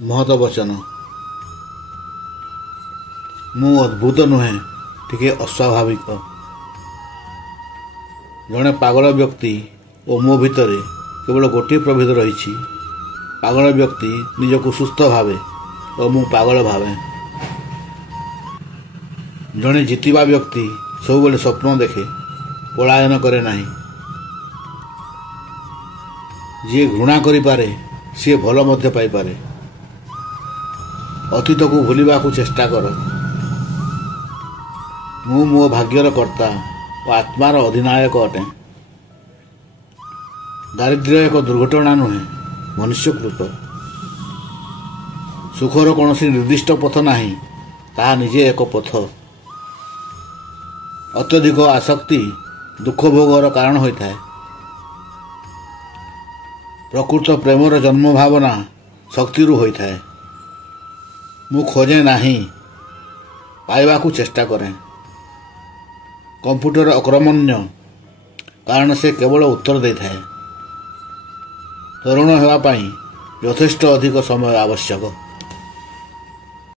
महत वचन मु अद्भुत नुहे टिके अस्वाभाविक जड़े पागल व्यक्ति और मो भितर केवल गोटे प्रभेद रही। पागल व्यक्ति निजक सुस्थ भावे और मु पागल भावे। जड़े जितिबा व्यक्ति सब बेले स्वप्न देखे पलायन करे नहीं। जी घृणा करि पारे सी भल मध्य पाई पारे। अतीत को भूलिबा को चेष्टा कर। मु मो भाग्यर कर्ता और आत्मार अधिनायक अटे। दारिद्र्य एक दुर्घटना नुहे, मनुष्यकृत। सुखर कौन निर्दिष्ट पथ नहीं, ताहा निजे एक पथ। अत्यधिक आसक्ति दुख भोगर कारण होता है। प्रकृत प्रेमर जन्म भावना शक्ति होता है। मु खोजे नहीं, पाइबा को चेष्टा करें। कंप्यूटर अक्रमण्य कारण से केवल उत्तर देता है। तरुण होगा यथेष्ट अधिक समय आवश्यक।